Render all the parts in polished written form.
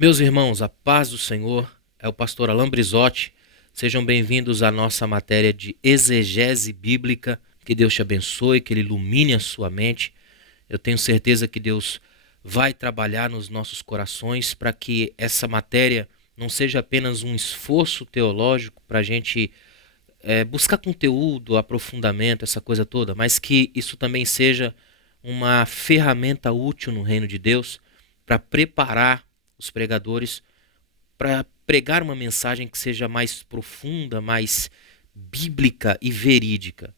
Meus irmãos, a paz do Senhor, é o pastor Alain Brizotti. Sejam bem-vindos à nossa matéria de exegese bíblica. Que Deus te abençoe, que Ele ilumine a sua mente. Eu tenho certeza que Deus vai trabalhar nos nossos corações para que essa matéria não seja apenas um esforço teológico para a gente buscar conteúdo, aprofundamento, essa coisa toda, mas que isso também seja uma ferramenta útil no reino de Deus para preparar os pregadores para pregar uma mensagem que seja mais profunda, mais bíblica e verídica.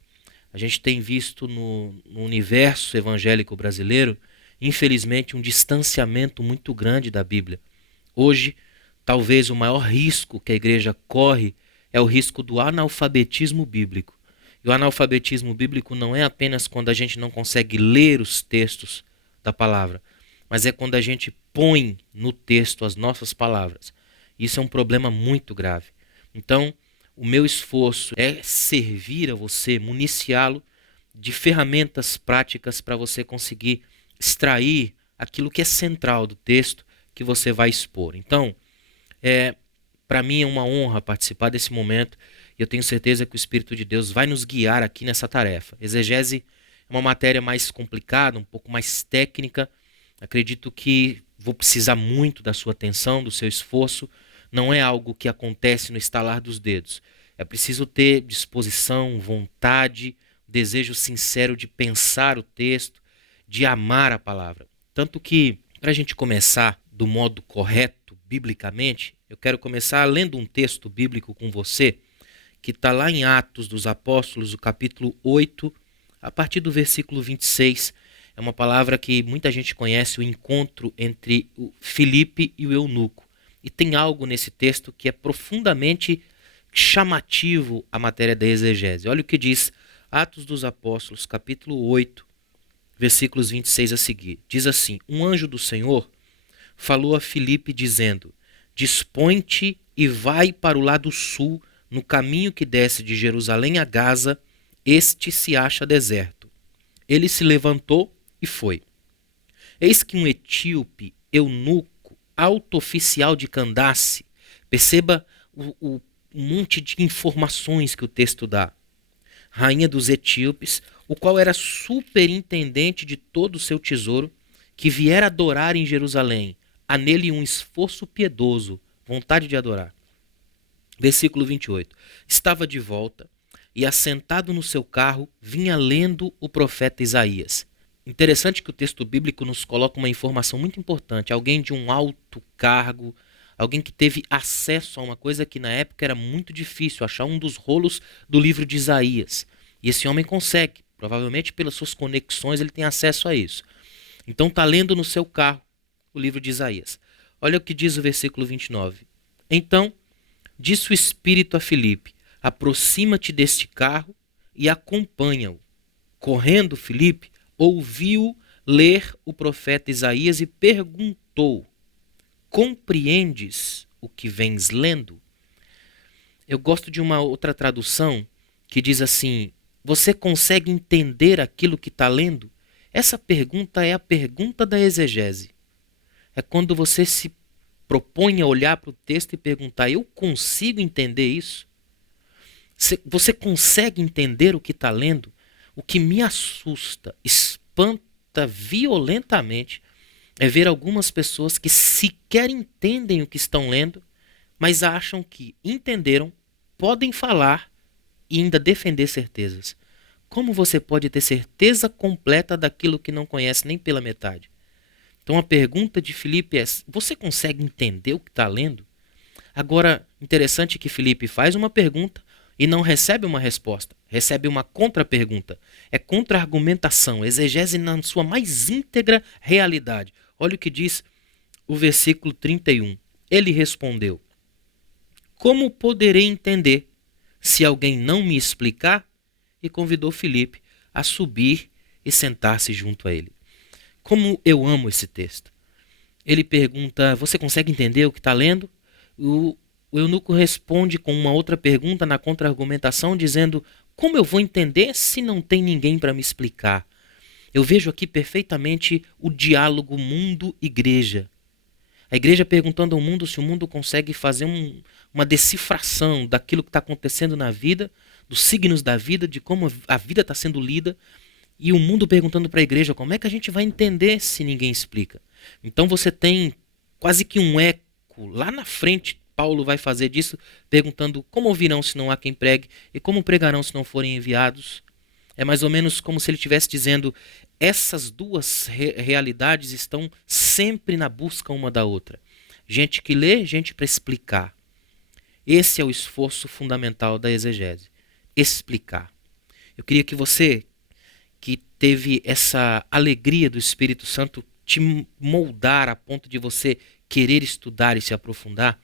A gente tem visto no universo evangélico brasileiro, infelizmente, um distanciamento muito grande da Bíblia. Hoje, talvez o maior risco que a igreja corre é o risco do analfabetismo bíblico. E o analfabetismo bíblico não é apenas quando a gente não consegue ler os textos da palavra, mas é quando a gente põe no texto as nossas palavras. Isso é um problema muito grave. Então, o meu esforço é servir a você, municiá-lo de ferramentas práticas para você conseguir extrair aquilo que é central do texto que você vai expor. Então, para mim é uma honra participar desse momento e eu tenho certeza que o Espírito de Deus vai nos guiar aqui nessa tarefa. Exegese é uma matéria mais complicada, um pouco mais técnica. Acredito que vou precisar muito da sua atenção, do seu esforço. Não é algo que acontece no estalar dos dedos. É preciso ter disposição, vontade, desejo sincero de pensar o texto, de amar a palavra. Tanto que, para a gente começar do modo correto, biblicamente, eu quero começar lendo um texto bíblico com você, que está lá em Atos dos Apóstolos, o capítulo 8, a partir do versículo 26. É uma palavra que muita gente conhece, o encontro entre o Filipe e o eunuco. E tem algo nesse texto que é profundamente chamativo à matéria da exegese. Olha o que diz Atos dos Apóstolos, capítulo 8, versículos 26 a seguir. Diz assim: Um anjo do Senhor falou a Filipe dizendo: Dispõe-te e vai para o lado sul, no caminho que desce de Jerusalém a Gaza, este se acha deserto. Ele se levantou e foi. Eis que um etíope, eunuco, alto oficial de Candace, perceba o monte de informações que o texto dá. Rainha dos etíopes, o qual era superintendente de todo o seu tesouro, que viera adorar em Jerusalém. Há nele um esforço piedoso, vontade de adorar. Versículo 28. Estava de volta e, assentado no seu carro, vinha lendo o profeta Isaías. Interessante que o texto bíblico nos coloca uma informação muito importante. Alguém de um alto cargo, alguém que teve acesso a uma coisa que na época era muito difícil, achar um dos rolos do livro de Isaías. E esse homem consegue, provavelmente pelas suas conexões ele tem acesso a isso. Então está lendo no seu carro o livro de Isaías. Olha o que diz o versículo 29. Então disse o Espírito a Filipe: aproxima-te deste carro e acompanha-o. Correndo, Filipe ouviu ler o profeta Isaías e perguntou: compreendes o que vens lendo? Eu gosto de uma outra tradução que diz assim: você consegue entender aquilo que está lendo? Essa pergunta é a pergunta da exegese. É quando você se propõe a olhar para o texto e perguntar: eu consigo entender isso? Você consegue entender o que está lendo? O que me assusta, espanta violentamente, é ver algumas pessoas que sequer entendem o que estão lendo, mas acham que entenderam, podem falar e ainda defender certezas. Como você pode ter certeza completa daquilo que não conhece nem pela metade? Então a pergunta de Filipe é: você consegue entender o que está lendo? Agora, interessante que Filipe faz uma pergunta e não recebe uma resposta, recebe uma contra-pergunta. É contra-argumentação, exegese na sua mais íntegra realidade. Olha o que diz o versículo 31. Ele respondeu: como poderei entender se alguém não me explicar? E convidou Filipe a subir e sentar-se junto a ele. Como eu amo esse texto. Ele pergunta: você consegue entender o que está lendo? O eunuco responde com uma outra pergunta na contra-argumentação, dizendo: como eu vou entender se não tem ninguém para me explicar? Eu vejo aqui perfeitamente o diálogo mundo-igreja. A igreja perguntando ao mundo se o mundo consegue fazer uma decifração daquilo que está acontecendo na vida, dos signos da vida, de como a vida está sendo lida, e o mundo perguntando para a igreja como é que a gente vai entender se ninguém explica. Então você tem quase que um eco lá na frente. Paulo vai fazer disso, perguntando como ouvirão se não há quem pregue e como pregarão se não forem enviados. É mais ou menos como se ele estivesse dizendo: essas duas realidades estão sempre na busca uma da outra. Gente que lê, gente para explicar. Esse é o esforço fundamental da exegese. Explicar. Eu queria que você, que teve essa alegria do Espírito Santo te moldar a ponto de você querer estudar e se aprofundar,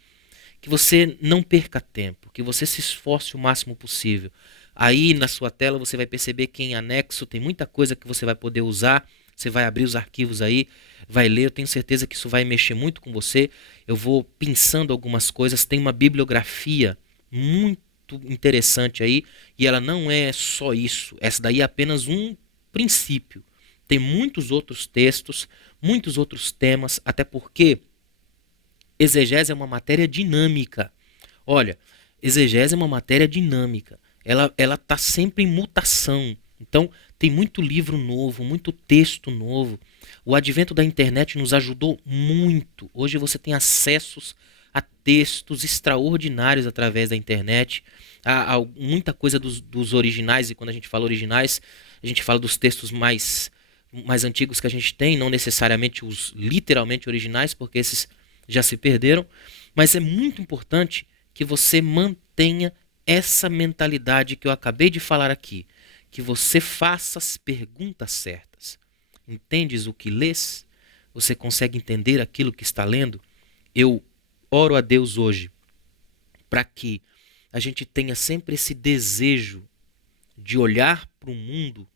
que você não perca tempo, que você se esforce o máximo possível. Aí na sua tela você vai perceber que em anexo tem muita coisa que você vai poder usar. Você vai abrir os arquivos aí, vai ler. Eu tenho certeza que isso vai mexer muito com você. Eu vou pensando algumas coisas. Tem uma bibliografia muito interessante aí, e ela não é só isso. Essa daí é apenas um princípio. Tem muitos outros textos, muitos outros temas, até porque exegese é uma matéria dinâmica. Olha, exegese é uma matéria dinâmica. Ela está sempre em mutação. Então, tem muito livro novo, muito texto novo. O advento da internet nos ajudou muito. Hoje você tem acessos a textos extraordinários através da internet. Há muita coisa dos originais, e quando a gente fala originais, a gente fala dos textos mais antigos que a gente tem, não necessariamente os literalmente originais, porque esses já se perderam. Mas é muito importante que você mantenha essa mentalidade que eu acabei de falar aqui, que você faça as perguntas certas. Entendes o que lês? Você consegue entender aquilo que está lendo? Eu oro a Deus hoje para que a gente tenha sempre esse desejo de olhar para o mundo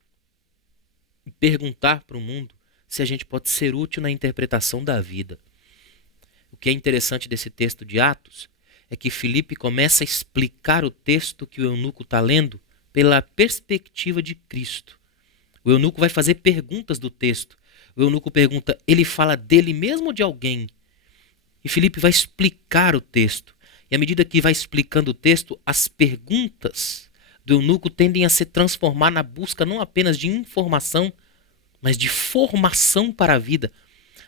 e perguntar para o mundo se a gente pode ser útil na interpretação da vida. O que é interessante desse texto de Atos é que Filipe começa a explicar o texto que o eunuco está lendo pela perspectiva de Cristo. O eunuco vai fazer perguntas do texto. O eunuco pergunta: ele fala dele mesmo ou de alguém? E Filipe vai explicar o texto. E à medida que vai explicando o texto, as perguntas do eunuco tendem a se transformar na busca não apenas de informação, mas de formação para a vida.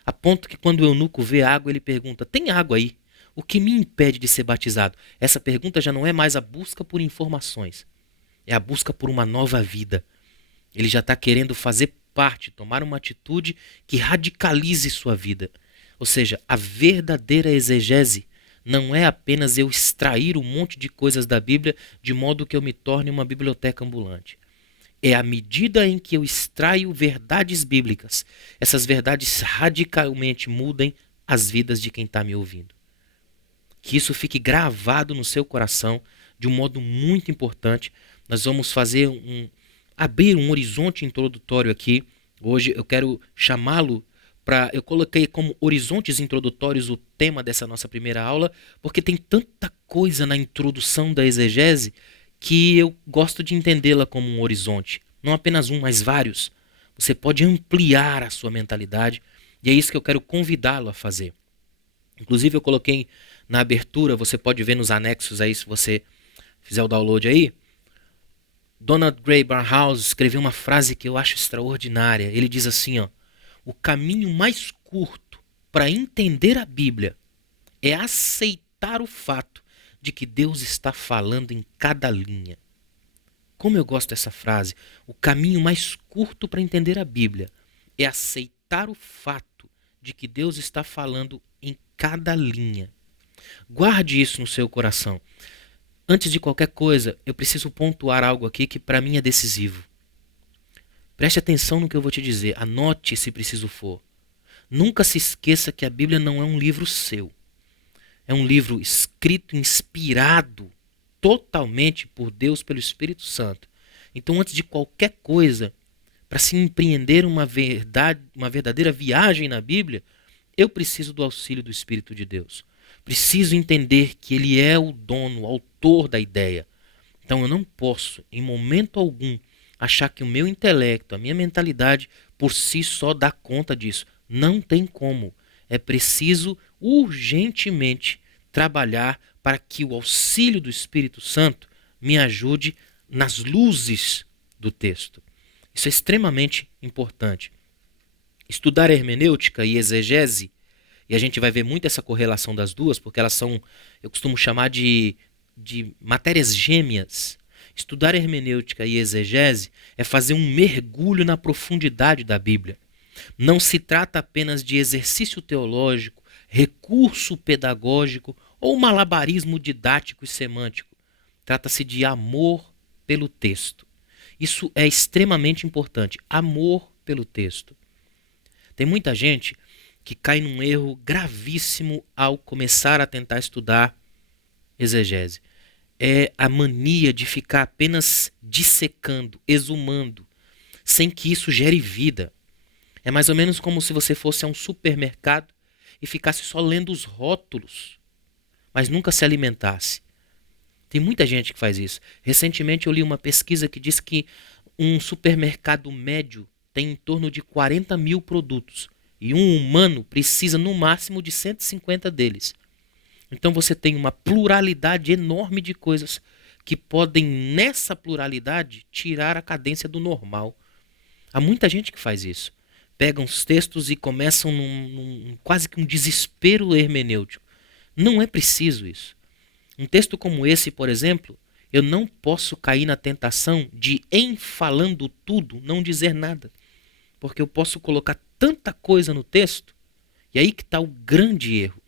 A ponto que quando o eunuco vê água, ele pergunta: tem água aí? O que me impede de ser batizado? Essa pergunta já não é mais a busca por informações. É a busca por uma nova vida. Ele já está querendo fazer parte, tomar uma atitude que radicalize sua vida. Ou seja, a verdadeira exegese não é apenas eu extrair um monte de coisas da Bíblia de modo que eu me torne uma biblioteca ambulante. É à medida em que eu extraio verdades bíblicas, essas verdades radicalmente mudem as vidas de quem está me ouvindo. Que isso fique gravado no seu coração de um modo muito importante. Nós vamos fazer abrir um horizonte introdutório aqui. Hoje eu quero chamá-lo para... Eu coloquei como horizontes introdutórios o tema dessa nossa primeira aula, porque tem tanta coisa na introdução da exegese que eu gosto de entendê-la como um horizonte. Não apenas um, mas vários. Você pode ampliar a sua mentalidade, e é isso que eu quero convidá-lo a fazer. Inclusive eu coloquei na abertura, você pode ver nos anexos aí, se você fizer o download aí. Donald Grey Barnhouse escreveu uma frase que eu acho extraordinária. Ele diz assim, ó: o caminho mais curto para entender a Bíblia é aceitar o fato de que Deus está falando em cada linha. Como eu gosto dessa frase. O caminho mais curto para entender a Bíblia é aceitar o fato de que Deus está falando em cada linha. Guarde isso no seu coração. Antes de qualquer coisa, eu preciso pontuar algo aqui que para mim é decisivo. Preste atenção no que eu vou te dizer. Anote se preciso for. Nunca se esqueça que a Bíblia não é um livro seu. É um livro escrito, inspirado totalmente por Deus, pelo Espírito Santo. Então, antes de qualquer coisa, para se empreender uma verdadeira viagem na Bíblia, eu preciso do auxílio do Espírito de Deus. Preciso entender que Ele é o dono, o autor da ideia. Então eu não posso, em momento algum, achar que o meu intelecto, a minha mentalidade, por si só dá conta disso. Não tem como. É preciso urgentemente trabalhar para que o auxílio do Espírito Santo me ajude nas luzes do texto. Isso é extremamente importante. Estudar hermenêutica e exegese, e a gente vai ver muito essa correlação das duas, porque elas são, eu costumo chamar de matérias gêmeas. Estudar hermenêutica e exegese é fazer um mergulho na profundidade da Bíblia. Não se trata apenas de exercício teológico, recurso pedagógico ou malabarismo didático e semântico. Trata-se de amor pelo texto. Isso é extremamente importante, amor pelo texto. Tem muita gente que cai num erro gravíssimo ao começar a tentar estudar exegese. É a mania de ficar apenas dissecando, exumando, sem que isso gere vida. É mais ou menos como se você fosse a um supermercado e ficasse só lendo os rótulos, mas nunca se alimentasse. Tem muita gente que faz isso. Recentemente eu li uma pesquisa que diz que um supermercado médio tem em torno de 40 mil produtos e um humano precisa no máximo de 150 deles. Então você tem uma pluralidade enorme de coisas que podem, nessa pluralidade, tirar a cadência do normal. Há muita gente que faz isso. Pegam os textos e começam quase que um desespero hermenêutico. Não é preciso isso. Um texto como esse, por exemplo, eu não posso cair na tentação de, em falando tudo, não dizer nada. Porque eu posso colocar tanta coisa no texto, e aí que está o grande erro.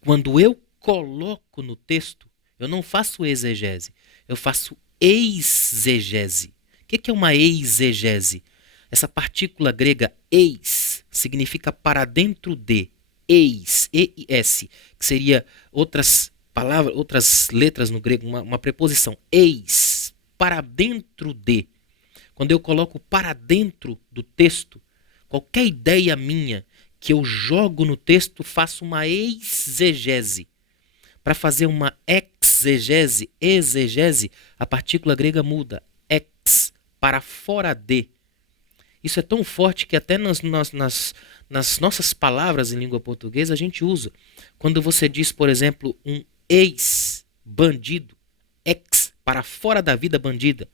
Quando eu coloco no texto, eu não faço exegese, eu faço exegese. O que é uma exegese? Essa partícula grega eis significa para dentro de, eis, E-I-S, que seria outras palavras, outras letras no grego, uma preposição, eis, para dentro de. Quando eu coloco para dentro do texto, qualquer ideia minha que eu jogo no texto, faço uma exegese. Para fazer uma exegese, a partícula grega muda, ex, para fora de. Isso é tão forte que até nas nossas palavras em língua portuguesa a gente usa. Quando você diz, por exemplo, um ex-bandido, ex, para fora da vida bandida.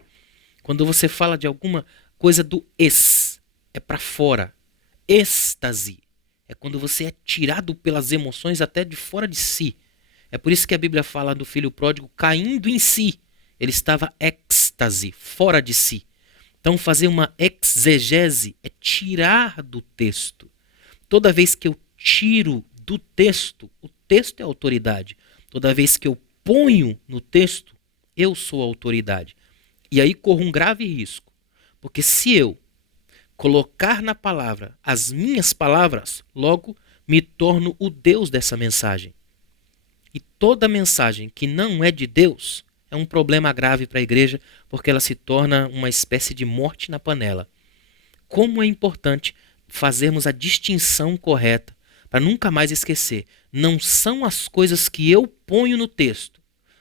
Quando você fala de alguma coisa do ex, é para fora. Êxtase é quando você é tirado pelas emoções até de fora de si. É por isso que a Bíblia fala do filho pródigo caindo em si. Ele estava êxtase, fora de si. Então fazer uma exegese é tirar do texto. Toda vez que eu tiro do texto, o texto é autoridade. Toda vez que eu ponho no texto, eu sou a autoridade. E aí corro um grave risco. Porque se eu colocar na palavra as minhas palavras, logo me torno o Deus dessa mensagem. E toda mensagem que não é de Deus é um problema grave para a igreja, porque ela se torna uma espécie de morte na panela. Como é importante fazermos a distinção correta, para nunca mais esquecer. Não são as coisas que eu ponho no texto,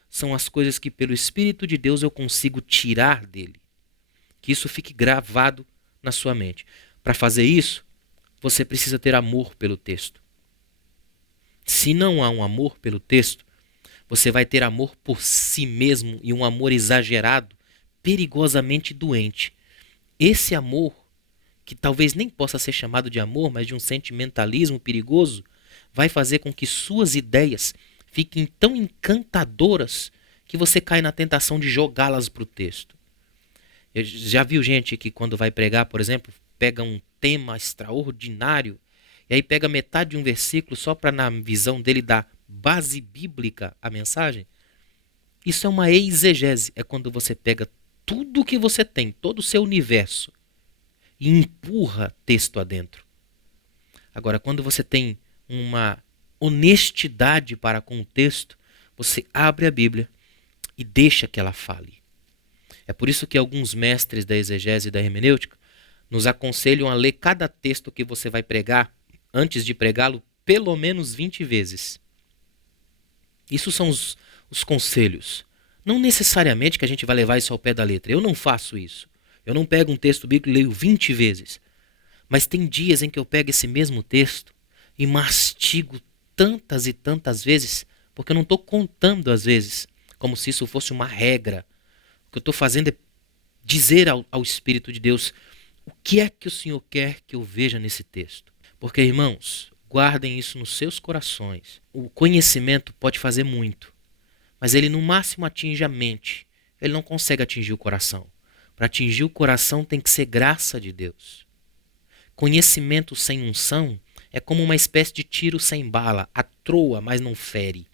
são as coisas que pelo Espírito de Deus eu consigo tirar dele. Que isso fique gravado na sua mente. Para fazer isso, você precisa ter amor pelo texto. Se não há um amor pelo texto, você vai ter amor por si mesmo e um amor exagerado, perigosamente doente. Esse amor, que talvez nem possa ser chamado de amor, mas de um sentimentalismo perigoso, vai fazer com que suas ideias fiquem tão encantadoras que você cai na tentação de jogá-las para o texto. Eu já viu gente que quando vai pregar, por exemplo, pega um tema extraordinário e aí pega metade de um versículo só para, na visão dele, dar base bíblica à mensagem? Isso é uma exegese. É quando você pega tudo que você tem, todo o seu universo, e empurra texto adentro. Agora, quando você tem uma honestidade para com o texto, você abre a Bíblia e deixa que ela fale. É por isso que alguns mestres da exegese e da hermenêutica nos aconselham a ler cada texto que você vai pregar, antes de pregá-lo, pelo menos 20 vezes. Isso são os conselhos. Não necessariamente que a gente vai levar isso ao pé da letra. Eu não faço isso. Eu não pego um texto bíblico e leio 20 vezes. Mas tem dias em que eu pego esse mesmo texto e mastigo tantas e tantas vezes, porque eu não estou contando às vezes, como se isso fosse uma regra. O que eu estou fazendo é dizer ao Espírito de Deus o que é que o Senhor quer que eu veja nesse texto. Porque, irmãos, guardem isso nos seus corações. O conhecimento pode fazer muito, mas ele no máximo atinge a mente. Ele não consegue atingir o coração. Para atingir o coração tem que ser graça de Deus. Conhecimento sem unção é como uma espécie de tiro sem bala. Atroa, mas não fere.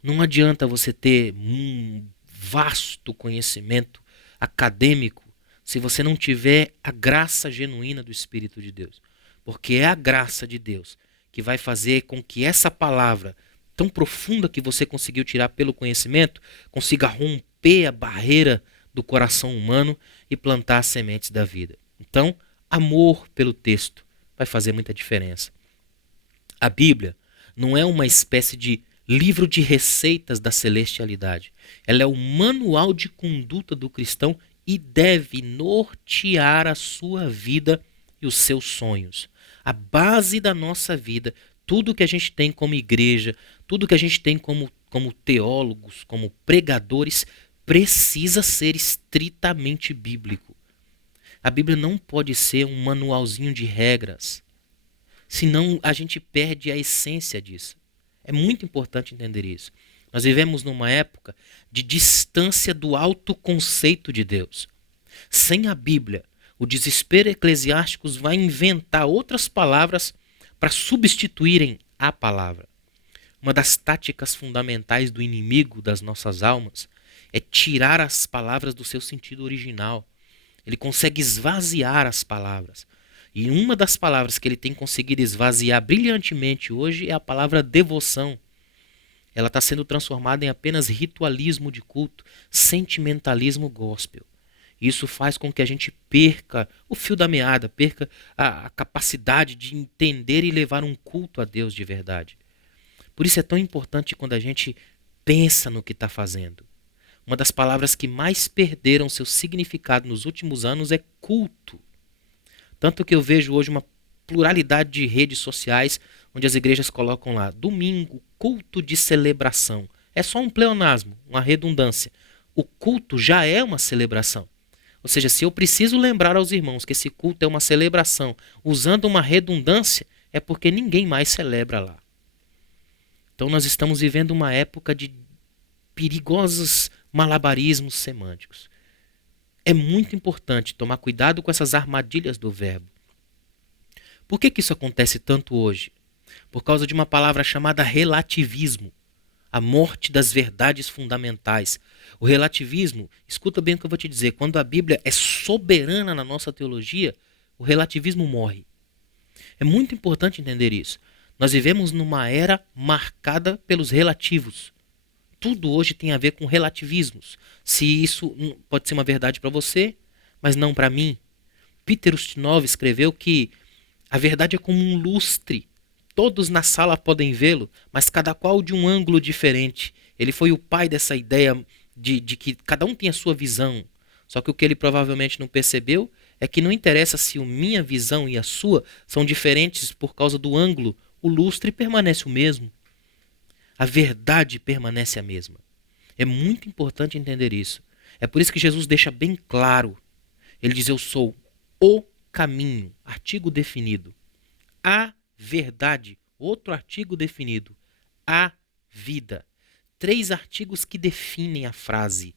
Não adianta você ter um vasto conhecimento acadêmico se você não tiver a graça genuína do Espírito de Deus. Porque é a graça de Deus que vai fazer com que essa palavra tão profunda que você conseguiu tirar pelo conhecimento consiga romper a barreira do coração humano e plantar as sementes da vida. Então, amor pelo texto vai fazer muita diferença. A Bíblia não é uma espécie de livro de receitas da celestialidade. Ela é o manual de conduta do cristão e deve nortear a sua vida e os seus sonhos. A base da nossa vida, tudo que a gente tem como igreja, tudo que a gente tem como teólogos, como pregadores, precisa ser estritamente bíblico. A Bíblia não pode ser um manualzinho de regras, senão a gente perde a essência disso. É muito importante entender isso. Nós vivemos numa época de distância do autoconceito de Deus. Sem a Bíblia, o desespero eclesiástico vai inventar outras palavras para substituírem a palavra. Uma das táticas fundamentais do inimigo das nossas almas é tirar as palavras do seu sentido original. Ele consegue esvaziar as palavras. E uma das palavras que ele tem conseguido esvaziar brilhantemente hoje é a palavra devoção. Ela está sendo transformada em apenas ritualismo de culto, sentimentalismo gospel. Isso faz com que a gente perca o fio da meada, perca a capacidade de entender e levar um culto a Deus de verdade. Por isso é tão importante quando a gente pensa no que está fazendo. Uma das palavras que mais perderam seu significado nos últimos anos é culto. Tanto que eu vejo hoje uma pluralidade de redes sociais onde as igrejas colocam lá, domingo, culto de celebração. É só um pleonasmo, uma redundância. O culto já é uma celebração. Ou seja, se eu preciso lembrar aos irmãos que esse culto é uma celebração usando uma redundância, é porque ninguém mais celebra lá. Então nós estamos vivendo uma época de perigosos malabarismos semânticos. É muito importante tomar cuidado com essas armadilhas do verbo. Por que isso acontece tanto hoje? Por causa de uma palavra chamada relativismo. A morte das verdades fundamentais. O relativismo, escuta bem o que eu vou te dizer, quando a Bíblia é soberana na nossa teologia, o relativismo morre. É muito importante entender isso. Nós vivemos numa era marcada pelos relativos. Tudo hoje tem a ver com relativismos. Se isso pode ser uma verdade para você, mas não para mim. Peter Ustinov escreveu que a verdade é como um lustre. Todos na sala podem vê-lo, mas cada qual de um ângulo diferente. Ele foi o pai dessa ideia de que cada um tem a sua visão. Só que o que ele provavelmente não percebeu é que não interessa se a minha visão e a sua são diferentes por causa do ângulo. O lustre permanece o mesmo. A verdade permanece a mesma. É muito importante entender isso. É por isso que Jesus deixa bem claro. Ele diz, eu sou o caminho, artigo definido. A verdade, outro artigo definido. A vida. 3 artigos que definem a frase.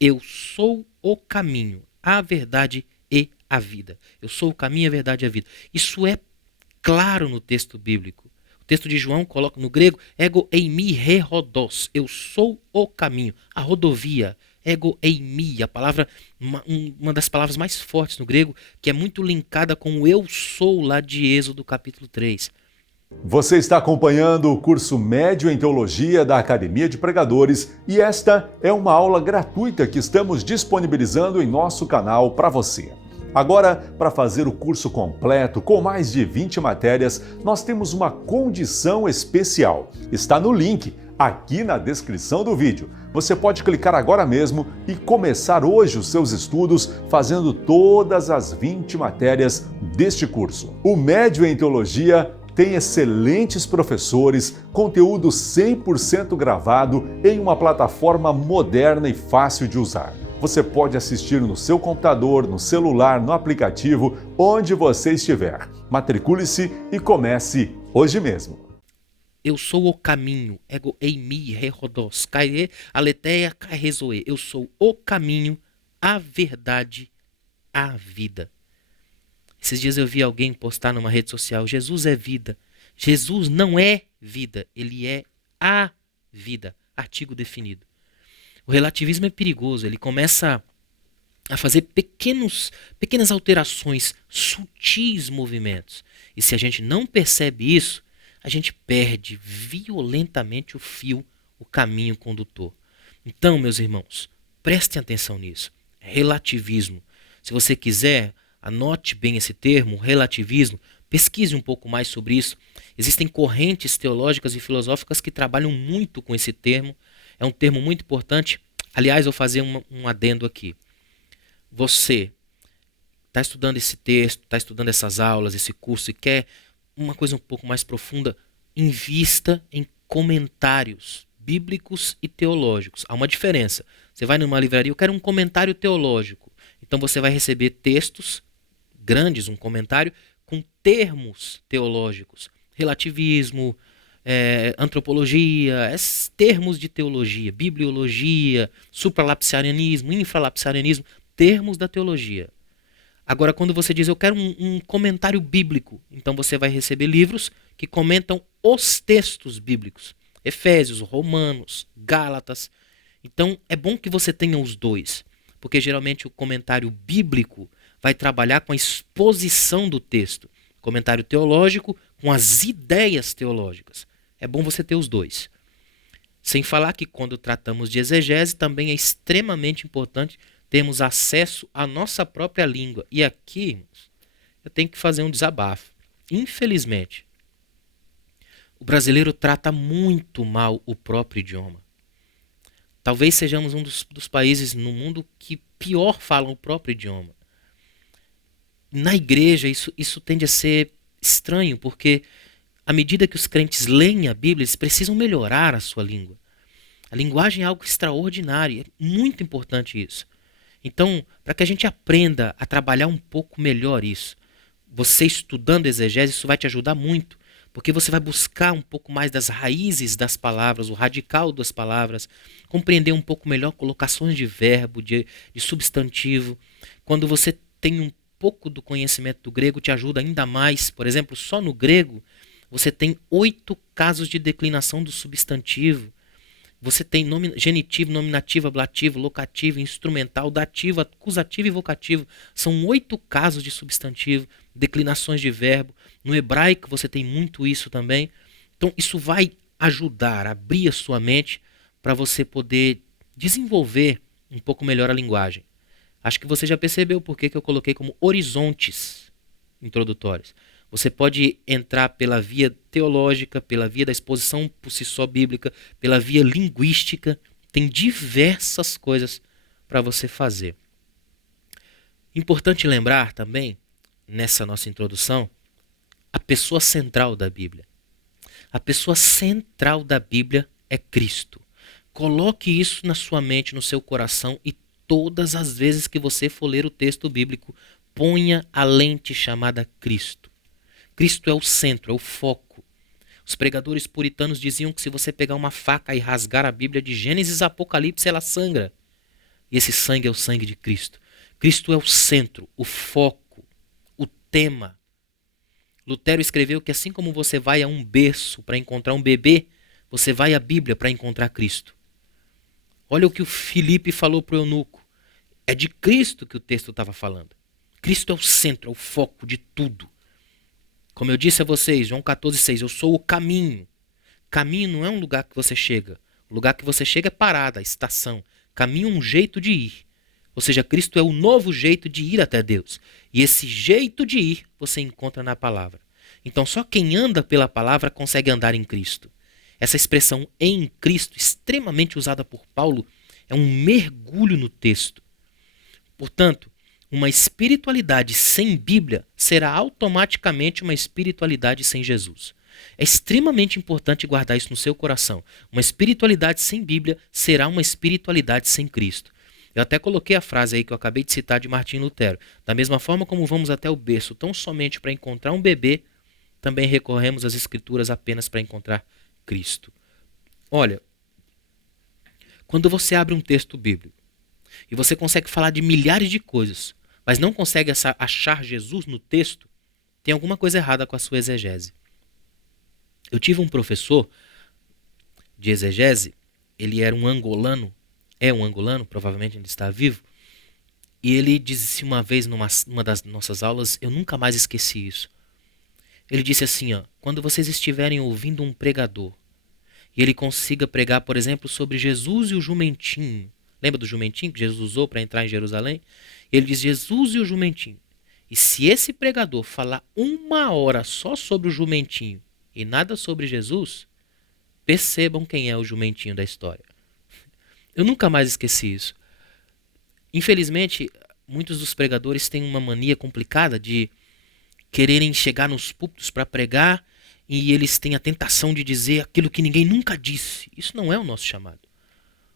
Eu sou o caminho, a verdade e a vida. Eu sou o caminho, a verdade e a vida. Isso é claro no texto bíblico. O texto de João coloca no grego, ego eimi he rodos, eu sou o caminho, a rodovia, ego eimi, a palavra, uma das palavras mais fortes no grego, que é muito linkada com o eu sou lá de Êxodo capítulo 3. Você está acompanhando o curso Médio em Teologia da Academia de Pregadores e esta é uma aula gratuita que estamos disponibilizando em nosso canal para você. Agora, para fazer o curso completo, com mais de 20 matérias, nós temos uma condição especial. Está no link aqui na descrição do vídeo. Você pode clicar agora mesmo e começar hoje os seus estudos fazendo todas as 20 matérias deste curso. O Médio em Teologia tem excelentes professores, conteúdo 100% gravado em uma plataforma moderna e fácil de usar. Você pode assistir no seu computador, no celular, no aplicativo, onde você estiver. Matricule-se e comece hoje mesmo. Eu sou o caminho, ego eimi rehodos, kaie aletheia karezoe. Eu sou o caminho, a verdade, a vida. Esses dias eu vi alguém postar numa rede social: Jesus é vida. Jesus não é vida, ele é a vida. Artigo definido. O relativismo é perigoso, ele começa a fazer pequenas alterações, sutis movimentos. E se a gente não percebe isso, a gente perde violentamente o fio, o caminho condutor. Então, meus irmãos, prestem atenção nisso. Relativismo. Se você quiser, anote bem esse termo, relativismo, pesquise um pouco mais sobre isso. Existem correntes teológicas e filosóficas que trabalham muito com esse termo. É um termo muito importante. Aliás, vou fazer um adendo aqui. Você está estudando esse texto, está estudando essas aulas, esse curso e quer uma coisa um pouco mais profunda, invista em comentários bíblicos e teológicos. Há uma diferença. Você vai numa livraria, eu quero um comentário teológico. Então você vai receber textos grandes, um comentário com termos teológicos. Relativismo, antropologia, termos de teologia, bibliologia, supralapsarianismo, infralapsarianismo, termos da teologia. Agora, quando você diz eu quero um comentário bíblico, então você vai receber livros que comentam os textos bíblicos. Efésios, Romanos, Gálatas. Então, é bom que você tenha os dois, porque geralmente o comentário bíblico vai trabalhar com a exposição do texto. Comentário teológico com as ideias teológicas. É bom você ter os dois. Sem falar que quando tratamos de exegese, também é extremamente importante termos acesso à nossa própria língua. E aqui eu tenho que fazer um desabafo. Infelizmente, o brasileiro trata muito mal o próprio idioma. Talvez sejamos um dos países no mundo que pior falam o próprio idioma. Na igreja isso tende a ser estranho, porque à medida que os crentes leem a Bíblia, eles precisam melhorar a sua língua. A linguagem é algo extraordinário, é muito importante isso. Então, para que a gente aprenda a trabalhar um pouco melhor isso, você estudando exegese, isso vai te ajudar muito, porque você vai buscar um pouco mais das raízes das palavras, o radical das palavras, compreender um pouco melhor colocações de verbo, de substantivo. Quando você tem um pouco do conhecimento do grego, te ajuda ainda mais. Por exemplo, só no grego, você tem 8 casos de declinação do substantivo. Você tem genitivo, nominativo, ablativo, locativo, instrumental, dativo, acusativo e vocativo. São 8 casos de substantivo, declinações de verbo. No hebraico você tem muito isso também. Então isso vai ajudar a abrir a sua mente para você poder desenvolver um pouco melhor a linguagem. Acho que você já percebeu por que eu coloquei como horizontes introdutórios. Você pode entrar pela via teológica, pela via da exposição por si só bíblica, pela via linguística. Tem diversas coisas para você fazer. Importante lembrar também, nessa nossa introdução, a pessoa central da Bíblia. A pessoa central da Bíblia é Cristo. Coloque isso na sua mente, no seu coração, e todas as vezes que você for ler o texto bíblico, ponha a lente chamada Cristo. Cristo é o centro, é o foco. Os pregadores puritanos diziam que se você pegar uma faca e rasgar a Bíblia de Gênesis a Apocalipse, ela sangra. E esse sangue é o sangue de Cristo. Cristo é o centro, o foco, o tema. Lutero escreveu que assim como você vai a um berço para encontrar um bebê, você vai à Bíblia para encontrar Cristo. Olha o que o Filipe falou para o eunuco. É de Cristo que o texto estava falando. Cristo é o centro, é o foco de tudo. Como eu disse a vocês, João 14,6, eu sou o caminho. Caminho não é um lugar que você chega. O lugar que você chega é parada, estação. Caminho é um jeito de ir. Ou seja, Cristo é o novo jeito de ir até Deus. E esse jeito de ir você encontra na palavra. Então só quem anda pela palavra consegue andar em Cristo. Essa expressão em Cristo, extremamente usada por Paulo, é um mergulho no texto. Portanto, Uma espiritualidade sem Bíblia será automaticamente uma espiritualidade sem Jesus. É extremamente importante guardar isso no seu coração. Uma espiritualidade sem Bíblia será uma espiritualidade sem Cristo. Eu até coloquei a frase aí que eu acabei de citar de Martim Lutero. Da mesma forma como vamos até o berço tão somente para encontrar um bebê, também recorremos às Escrituras apenas para encontrar Cristo. Olha, quando você abre um texto bíblico e você consegue falar de milhares de coisas, mas não consegue achar Jesus no texto, tem alguma coisa errada com a sua exegese. Eu tive um professor de exegese, ele era um angolano, provavelmente ainda está vivo, e ele disse uma vez numa das nossas aulas, eu nunca mais esqueci isso. Ele disse assim, quando vocês estiverem ouvindo um pregador, e ele consiga pregar, por exemplo, sobre Jesus e o jumentinho, lembra do jumentinho que Jesus usou para entrar em Jerusalém? Ele diz Jesus e o jumentinho. E se esse pregador falar 1 hora só sobre o jumentinho e nada sobre Jesus, percebam quem é o jumentinho da história. Eu nunca mais esqueci isso. Infelizmente, muitos dos pregadores têm uma mania complicada de quererem chegar nos púlpitos para pregar e eles têm a tentação de dizer aquilo que ninguém nunca disse. Isso não é o nosso chamado.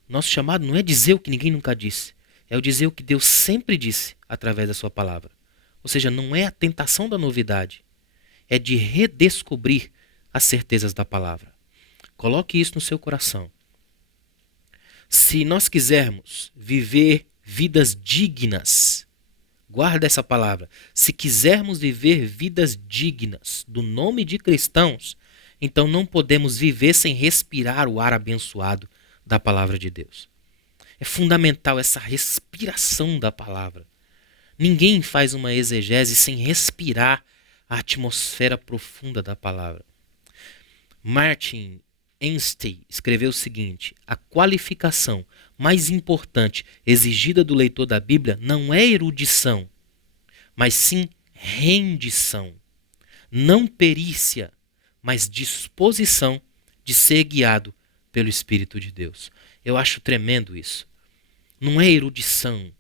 Nosso chamado não é dizer o que ninguém nunca disse. É o dizer o que Deus sempre disse através da sua palavra. Ou seja, não é a tentação da novidade. É de redescobrir as certezas da palavra. Coloque isso no seu coração. Se nós quisermos viver vidas dignas, guarda essa palavra. Se quisermos viver vidas dignas do nome de cristãos, então não podemos viver sem respirar o ar abençoado da palavra de Deus. É fundamental essa respiração da palavra. Ninguém faz uma exegese sem respirar a atmosfera profunda da palavra. Martin Einstein escreveu o seguinte: a qualificação mais importante exigida do leitor da Bíblia não é erudição, mas sim rendição. Não perícia, mas disposição de ser guiado pelo Espírito de Deus. Eu acho tremendo isso. Não é erudição,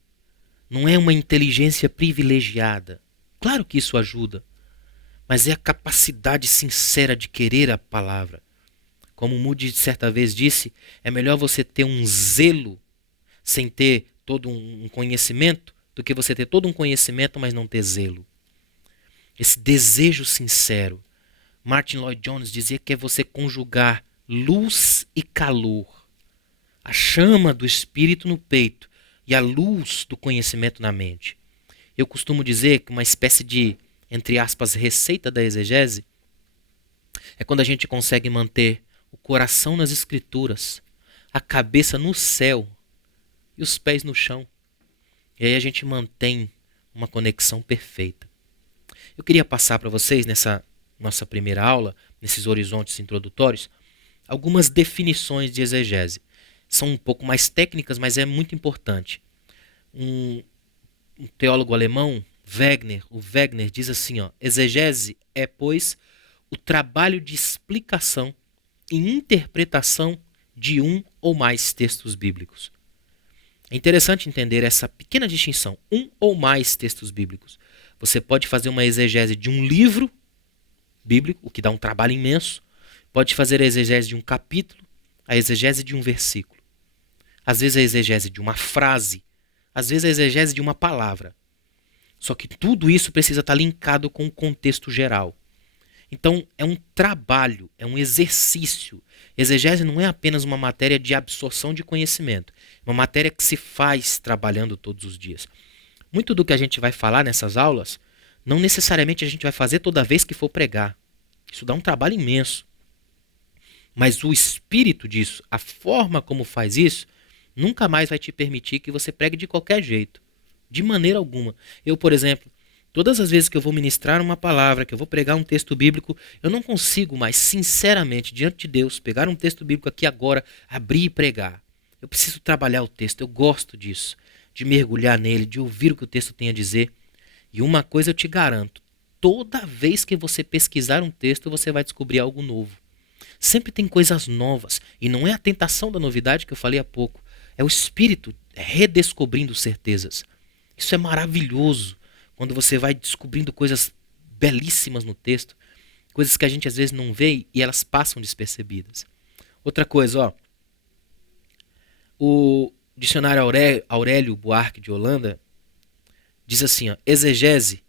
não é uma inteligência privilegiada. Claro que isso ajuda, mas é a capacidade sincera de querer a palavra. Como Moody certa vez disse, é melhor você ter um zelo sem ter todo um conhecimento do que você ter todo um conhecimento, mas não ter zelo. Esse desejo sincero. Martin Lloyd Jones dizia que é você conjugar luz e calor. A chama do Espírito no peito e a luz do conhecimento na mente. Eu costumo dizer que uma espécie de, entre aspas, receita da exegese é quando a gente consegue manter o coração nas Escrituras, a cabeça no céu e os pés no chão. E aí a gente mantém uma conexão perfeita. Eu queria passar para vocês, nessa nossa primeira aula, nesses horizontes introdutórios, algumas definições de exegese. São um pouco mais técnicas, mas é muito importante. Um teólogo alemão, o Wegener, diz assim, exegese é, pois, o trabalho de explicação e interpretação de um ou mais textos bíblicos. É interessante entender essa pequena distinção, um ou mais textos bíblicos. Você pode fazer uma exegese de um livro bíblico, o que dá um trabalho imenso. Pode fazer a exegese de um capítulo, a exegese de um versículo. Às vezes a exegese de uma frase, às vezes a exegese de uma palavra. Só que tudo isso precisa estar linkado com o contexto geral. Então é um trabalho, é um exercício. Exegese não é apenas uma matéria de absorção de conhecimento, é uma matéria que se faz trabalhando todos os dias. Muito do que a gente vai falar nessas aulas, não necessariamente a gente vai fazer toda vez que for pregar. Isso dá um trabalho imenso. Mas o espírito disso, a forma como faz isso, nunca mais vai te permitir que você pregue de qualquer jeito. De maneira alguma. Eu, por exemplo, todas as vezes que eu vou ministrar uma palavra, que eu vou pregar um texto bíblico, eu não consigo mais, sinceramente, diante de Deus, pegar um texto bíblico aqui agora, abrir e pregar. Eu preciso trabalhar o texto, eu gosto disso, de mergulhar nele, de ouvir o que o texto tem a dizer. E uma coisa eu te garanto, toda vez que você pesquisar um texto, você vai descobrir algo novo. Sempre tem coisas novas, e não é a tentação da novidade que eu falei há pouco, é o Espírito redescobrindo certezas. Isso é maravilhoso, quando você vai descobrindo coisas belíssimas no texto, coisas que a gente às vezes não vê e elas passam despercebidas. Outra coisa, ó, o dicionário Aurélio Buarque de Holanda diz assim, ó, exegese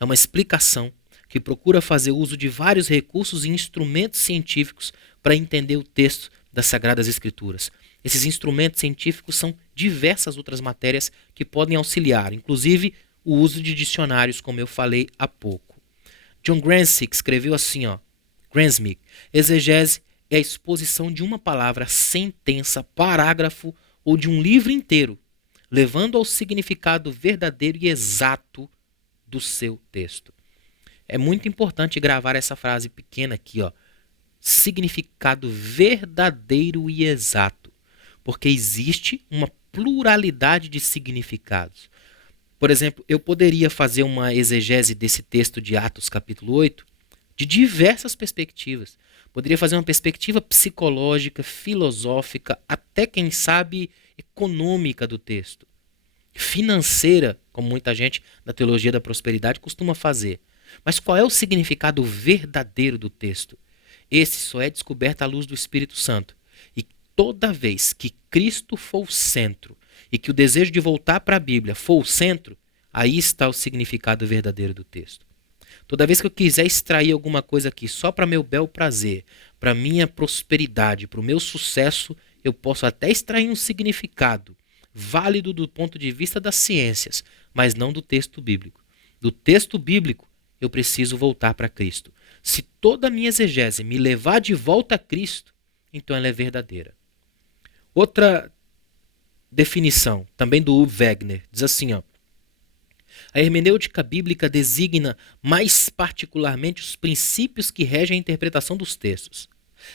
é uma explicação que procura fazer uso de vários recursos e instrumentos científicos para entender o texto das Sagradas Escrituras. Esses instrumentos científicos são diversas outras matérias que podem auxiliar, inclusive o uso de dicionários, como eu falei há pouco. John Gransick escreveu assim, ó, Gransmick, exegese é a exposição de uma palavra, sentença, parágrafo ou de um livro inteiro, levando ao significado verdadeiro e exato do seu texto. É muito importante gravar essa frase pequena aqui, ó, significado verdadeiro e exato, porque existe uma pluralidade de significados. Por exemplo, eu poderia fazer uma exegese desse texto de Atos capítulo 8 de diversas perspectivas. Poderia fazer uma perspectiva psicológica, filosófica, até quem sabe econômica do texto. Financeira, como muita gente da teologia da prosperidade costuma fazer. Mas qual é o significado verdadeiro do texto? Esse só é descoberto à luz do Espírito Santo. E toda vez que Cristo for o centro e que o desejo de voltar para a Bíblia for o centro, aí está o significado verdadeiro do texto. Toda vez que eu quiser extrair alguma coisa aqui só para meu bel prazer, para minha prosperidade, para o meu sucesso, eu posso até extrair um significado válido do ponto de vista das ciências, mas não do texto bíblico. Do texto bíblico, eu preciso voltar para Cristo. Se toda a minha exegese me levar de volta a Cristo, então ela é verdadeira. Outra definição, também do Uwe Wegner, diz assim, ó, a hermenêutica bíblica designa mais particularmente os princípios que regem a interpretação dos textos.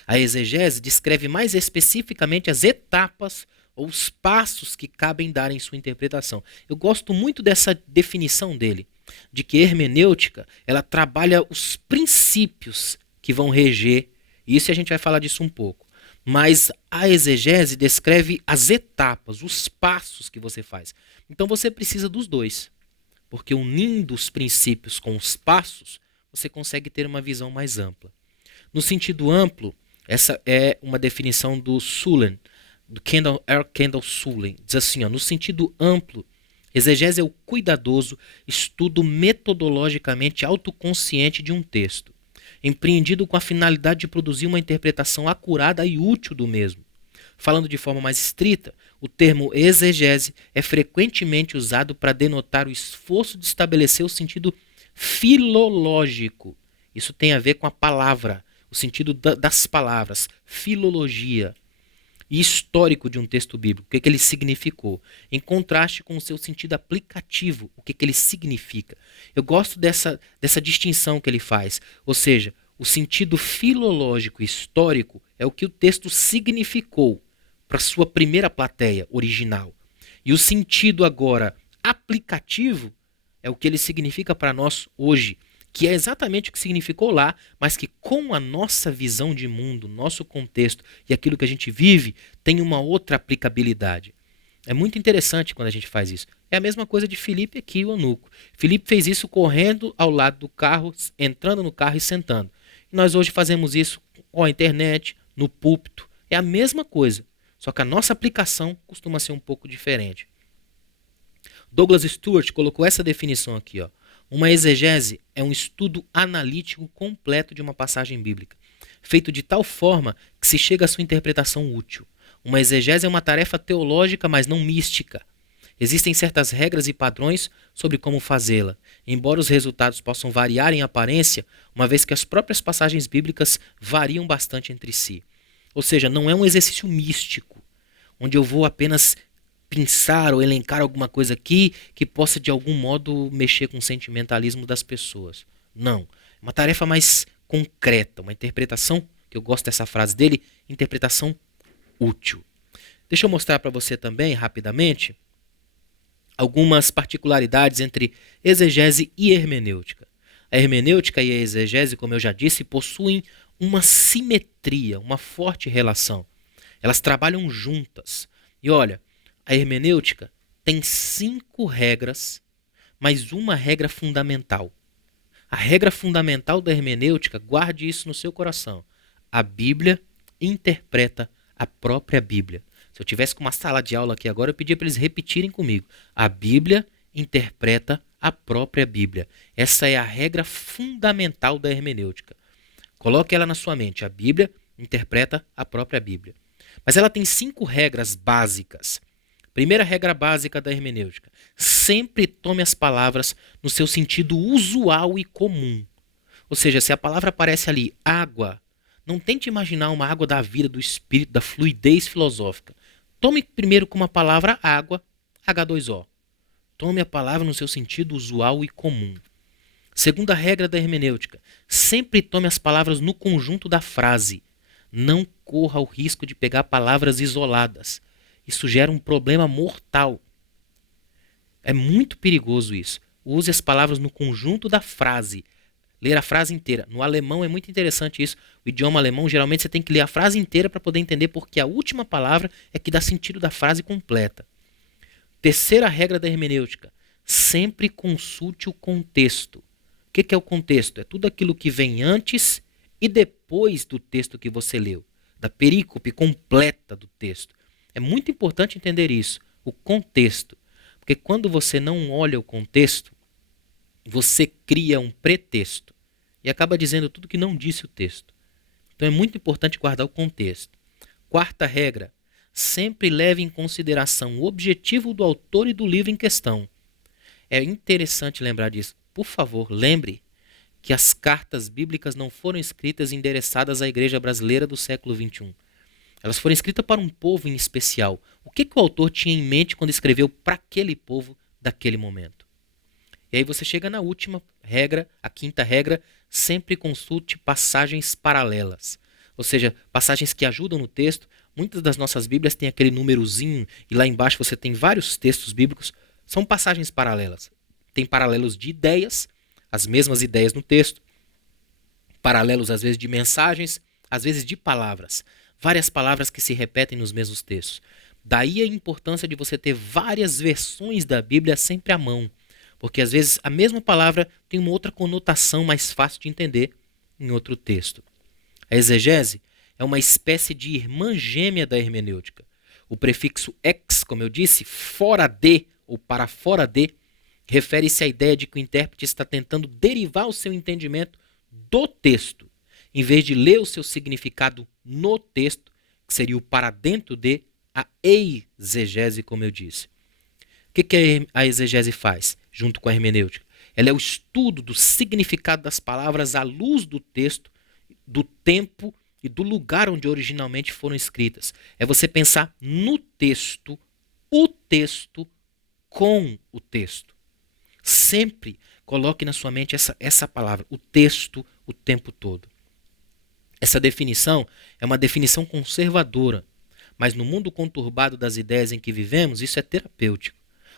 A exegese descreve mais especificamente as etapas ou os passos que cabem dar em sua interpretação. Eu gosto muito dessa definição dele, de que a hermenêutica ela trabalha os princípios que vão reger, e isso a gente vai falar disso um pouco. Mas a exegese descreve as etapas, os passos que você faz. Então você precisa dos dois. Porque unindo os princípios com os passos, você consegue ter uma visão mais ampla. No sentido amplo, essa é uma definição do Sulen, do R. Kendall Sulen. Diz assim, ó, no sentido amplo, exegese é o cuidadoso estudo metodologicamente autoconsciente de um texto, empreendido com a finalidade de produzir uma interpretação acurada e útil do mesmo. Falando de forma mais estrita, o termo exegese é frequentemente usado para denotar o esforço de estabelecer o sentido filológico. Isso tem a ver com a palavra, o sentido das palavras, filologia, e histórico de um texto bíblico, o que ele significou, em contraste com o seu sentido aplicativo, o que ele significa. Eu gosto dessa distinção que ele faz, ou seja, o sentido filológico e histórico é o que o texto significou para sua primeira plateia original. E o sentido agora aplicativo é o que ele significa para nós hoje, que é exatamente o que significou lá, mas que com a nossa visão de mundo, nosso contexto e aquilo que a gente vive, tem uma outra aplicabilidade. É muito interessante quando a gente faz isso. É a mesma coisa de Filipe aqui, o eunuco. Filipe fez isso correndo ao lado do carro, entrando no carro e sentando. E nós hoje fazemos isso com a internet, no púlpito. É a mesma coisa. Só que a nossa aplicação costuma ser um pouco diferente. Douglas Stuart colocou essa definição aqui, ó. Uma exegese é um estudo analítico completo de uma passagem bíblica, feito de tal forma que se chega à sua interpretação útil. Uma exegese é uma tarefa teológica, mas não mística. Existem certas regras e padrões sobre como fazê-la, embora os resultados possam variar em aparência, uma vez que as próprias passagens bíblicas variam bastante entre si. Ou seja, não é um exercício místico, onde eu vou apenas pensar ou elencar alguma coisa aqui que possa de algum modo mexer com o sentimentalismo das pessoas. Não. É uma tarefa mais concreta, uma interpretação, que eu gosto dessa frase dele, interpretação útil. Deixa eu mostrar para você também, rapidamente, algumas particularidades entre exegese e hermenêutica. A hermenêutica e a exegese, como eu já disse, possuem uma simetria, uma forte relação. Elas trabalham juntas. E olha, a hermenêutica tem 5 regras, mas uma regra fundamental. A regra fundamental da hermenêutica, guarde isso no seu coração. A Bíblia interpreta a própria Bíblia. Se eu tivesse com uma sala de aula aqui agora, eu pedia para eles repetirem comigo. A Bíblia interpreta a própria Bíblia. Essa é a regra fundamental da hermenêutica. Coloque ela na sua mente. A Bíblia interpreta a própria Bíblia. Mas ela tem 5 regras básicas. Primeira regra básica da hermenêutica: sempre tome as palavras no seu sentido usual e comum. Ou seja, se a palavra aparece ali, água, não tente imaginar uma água da vida, do espírito, da fluidez filosófica. Tome primeiro como a palavra água, H2O. Tome a palavra no seu sentido usual e comum. Segunda regra da hermenêutica: sempre tome as palavras no conjunto da frase. Não corra o risco de pegar palavras isoladas. Isso gera um problema mortal. É muito perigoso isso. Use as palavras no conjunto da frase. Ler a frase inteira. No alemão é muito interessante isso. O idioma alemão, geralmente você tem que ler a frase inteira para poder entender, porque a última palavra é que dá sentido da frase completa. Terceira regra da hermenêutica: sempre consulte o contexto. O que é o contexto? É tudo aquilo que vem antes e depois do texto que você leu, da perícope completa do texto. É muito importante entender isso, o contexto. Porque quando você não olha o contexto, você cria um pretexto e acaba dizendo tudo que não disse o texto. Então é muito importante guardar o contexto. Quarta regra: sempre leve em consideração o objetivo do autor e do livro em questão. É interessante lembrar disso. Por favor, lembre que as cartas bíblicas não foram escritas e endereçadas à igreja brasileira do século XXI. Elas foram escritas para um povo em especial. O que o autor tinha em mente quando escreveu para aquele povo daquele momento? E aí você chega na última regra, a quinta regra: sempre consulte passagens paralelas. Ou seja, passagens que ajudam no texto. Muitas das nossas Bíblias têm aquele númerozinho e lá embaixo você tem vários textos bíblicos. São passagens paralelas. Tem paralelos de ideias, as mesmas ideias no texto. Paralelos às vezes de mensagens, às vezes de palavras. Várias palavras que se repetem nos mesmos textos. Daí a importância de você ter várias versões da Bíblia sempre à mão. Porque às vezes a mesma palavra tem uma outra conotação mais fácil de entender em outro texto. A exegese é uma espécie de irmã gêmea da hermenêutica. O prefixo ex, como eu disse, fora de ou para fora de, refere-se à ideia de que o intérprete está tentando derivar o seu entendimento do texto, em vez de ler o seu significado no texto, que seria o para dentro de, a exegese, como eu disse. O que a exegese faz, junto com a hermenêutica? Ela é o estudo do significado das palavras à luz do texto, do tempo e do lugar onde originalmente foram escritas. É você pensar no texto, o texto com o texto. Sempre coloque na sua mente essa palavra, o texto, o tempo todo. Essa definição é uma definição conservadora, mas no mundo conturbado das ideias em que vivemos, isso é terapêutico.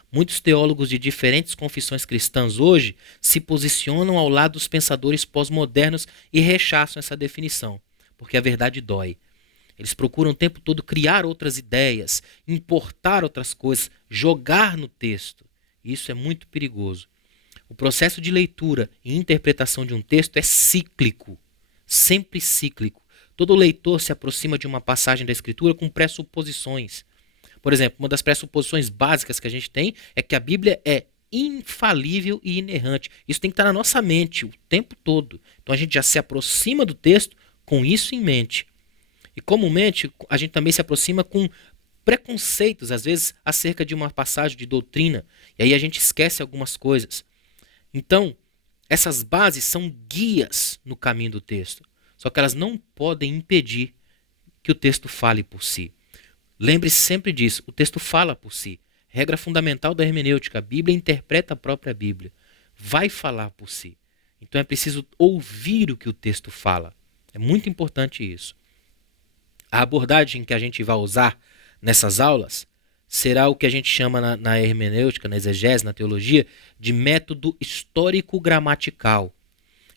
Muitos teólogos de diferentes confissões cristãs hoje se posicionam ao lado dos pensadores pós-modernos e rechaçam essa definição, porque a verdade dói. Eles procuram o tempo todo criar outras ideias, importar outras coisas, jogar no texto. Isso é muito perigoso. O processo de leitura e interpretação de um texto é cíclico, sempre cíclico. Todo leitor se aproxima de uma passagem da Escritura com pressuposições. Por exemplo, uma das pressuposições básicas que a gente tem é que a Bíblia é infalível e inerrante. Isso tem que estar na nossa mente o tempo todo. Então a gente já se aproxima do texto com isso em mente. E comumente a gente também se aproxima com preconceitos, às vezes, acerca de uma passagem de doutrina. E aí a gente esquece algumas coisas. Então, essas bases são guias no caminho do texto. Só que elas não podem impedir que o texto fale por si. Lembre-se sempre disso, o texto fala por si. Regra fundamental da hermenêutica, a Bíblia interpreta a própria Bíblia. Vai falar por si. Então é preciso ouvir o que o texto fala. É muito importante isso. A abordagem que a gente vai usar nessas aulas será o que a gente chama na hermenêutica, na exegese, na teologia, de método histórico-gramatical.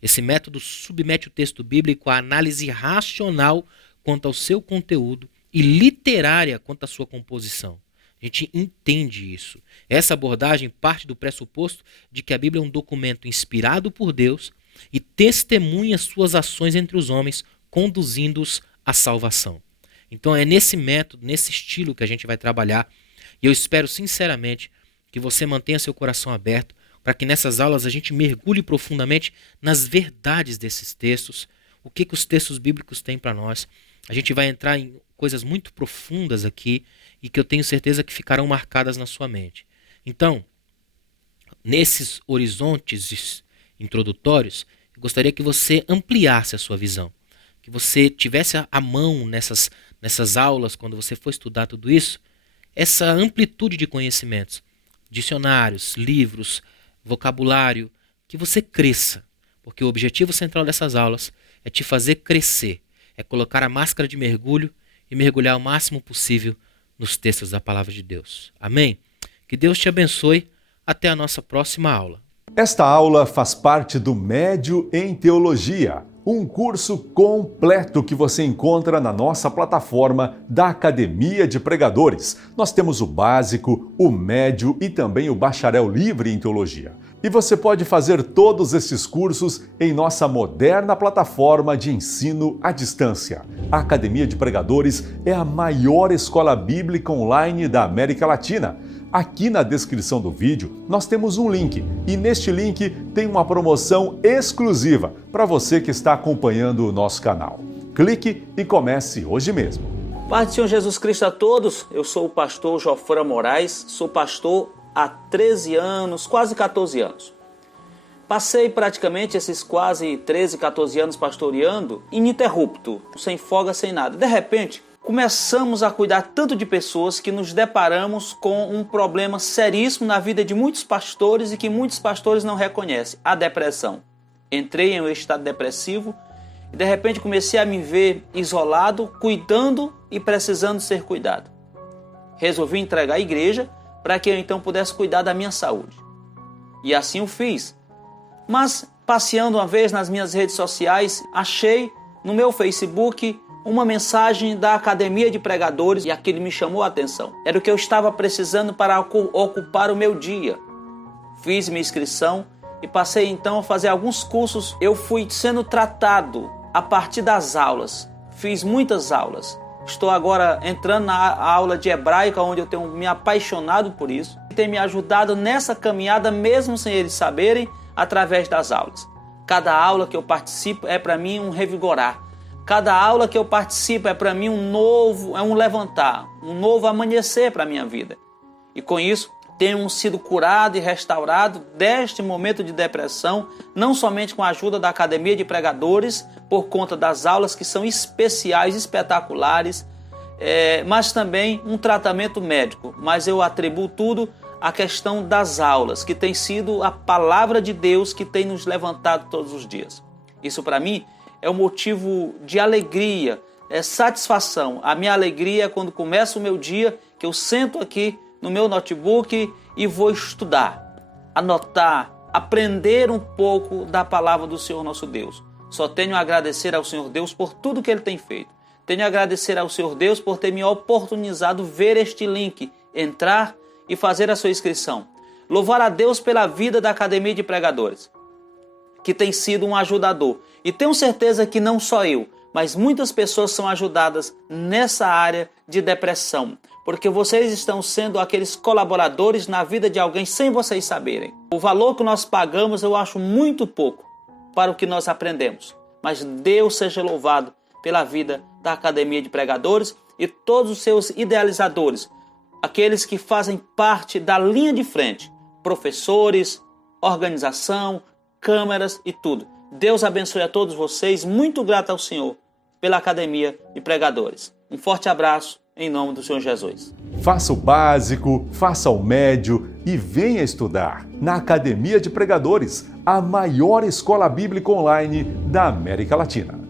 Esse método submete o texto bíblico à análise racional quanto ao seu conteúdo e literária quanto à sua composição. A gente entende isso. Essa abordagem parte do pressuposto de que a Bíblia é um documento inspirado por Deus e testemunha suas ações entre os homens, conduzindo-os à salvação. Então é nesse método, nesse estilo que a gente vai trabalhar, e eu espero sinceramente que você mantenha seu coração aberto para que nessas aulas a gente mergulhe profundamente nas verdades desses textos, o que os textos bíblicos têm para nós. A gente vai entrar em coisas muito profundas aqui e que eu tenho certeza que ficarão marcadas na sua mente. Então, nesses horizontes introdutórios, eu gostaria que você ampliasse a sua visão, que você tivesse à mão nessas aulas, quando você for estudar tudo isso, essa amplitude de conhecimentos, dicionários, livros, vocabulário, que você cresça, porque o objetivo central dessas aulas é te fazer crescer, é colocar a máscara de mergulho e mergulhar o máximo possível nos textos da Palavra de Deus. Amém? Que Deus te abençoe. Até a nossa próxima aula. Esta aula faz parte do Médio em Teologia, um curso completo que você encontra na nossa plataforma da Academia de Pregadores. Nós temos o básico, o médio e também o bacharel livre em teologia. E você pode fazer todos esses cursos em nossa moderna plataforma de ensino à distância. A Academia de Pregadores é a maior escola bíblica online da América Latina. Aqui na descrição do vídeo nós temos um link e neste link tem uma promoção exclusiva para você que está acompanhando o nosso canal. Clique e comece hoje mesmo. Paz do Senhor Jesus Cristo a todos, eu sou o pastor Jofran Moraes, sou pastor há 13 anos, quase 14 anos. Passei praticamente esses quase 13, 14 anos pastoreando ininterrupto, sem folga, sem nada. De repente, começamos a cuidar tanto de pessoas que nos deparamos com um problema seríssimo na vida de muitos pastores e que muitos pastores não reconhecem, a depressão. Entrei em um estado depressivo e de repente comecei a me ver isolado, cuidando e precisando ser cuidado. Resolvi entregar a igreja para que eu então pudesse cuidar da minha saúde. E assim o fiz. Mas passeando uma vez nas minhas redes sociais, achei no meu Facebook uma mensagem da Academia de Pregadores e aquilo me chamou a atenção. Era o que eu estava precisando para ocupar o meu dia. Fiz minha inscrição e passei então a fazer alguns cursos. Eu fui sendo tratado a partir das aulas. Fiz muitas aulas. Estou agora entrando na aula de hebraica, onde eu tenho me apaixonado por isso. E tem me ajudado nessa caminhada, mesmo sem eles saberem, através das aulas. Cada aula que eu participo é para mim um revigorar. Cada aula que eu participo é para mim um levantar, um novo amanhecer para a minha vida. E com isso, tenho sido curado e restaurado deste momento de depressão, não somente com a ajuda da Academia de Pregadores, por conta das aulas que são especiais, espetaculares, mas também um tratamento médico. Mas eu atribuo tudo à questão das aulas, que tem sido a palavra de Deus que tem nos levantado todos os dias. Isso para mim é um motivo de alegria, é satisfação. A minha alegria é quando começa o meu dia, que eu sento aqui no meu notebook e vou estudar, anotar, aprender um pouco da palavra do Senhor nosso Deus. Só tenho a agradecer ao Senhor Deus por tudo que Ele tem feito. Tenho a agradecer ao Senhor Deus por ter me oportunizado ver este link, entrar e fazer a sua inscrição. Louvar a Deus pela vida da Academia de Pregadores, que tem sido um ajudador. E tenho certeza que não só eu, mas muitas pessoas são ajudadas nessa área de depressão, porque vocês estão sendo aqueles colaboradores na vida de alguém sem vocês saberem. O valor que nós pagamos eu acho muito pouco para o que nós aprendemos, mas Deus seja louvado pela vida da Academia de Pregadores e todos os seus idealizadores, aqueles que fazem parte da linha de frente, professores, organização, câmeras e tudo. Deus abençoe a todos vocês, muito grato ao Senhor pela Academia de Pregadores. Um forte abraço em nome do Senhor Jesus. Faça o básico, faça o médio e venha estudar na Academia de Pregadores, a maior escola bíblica online da América Latina.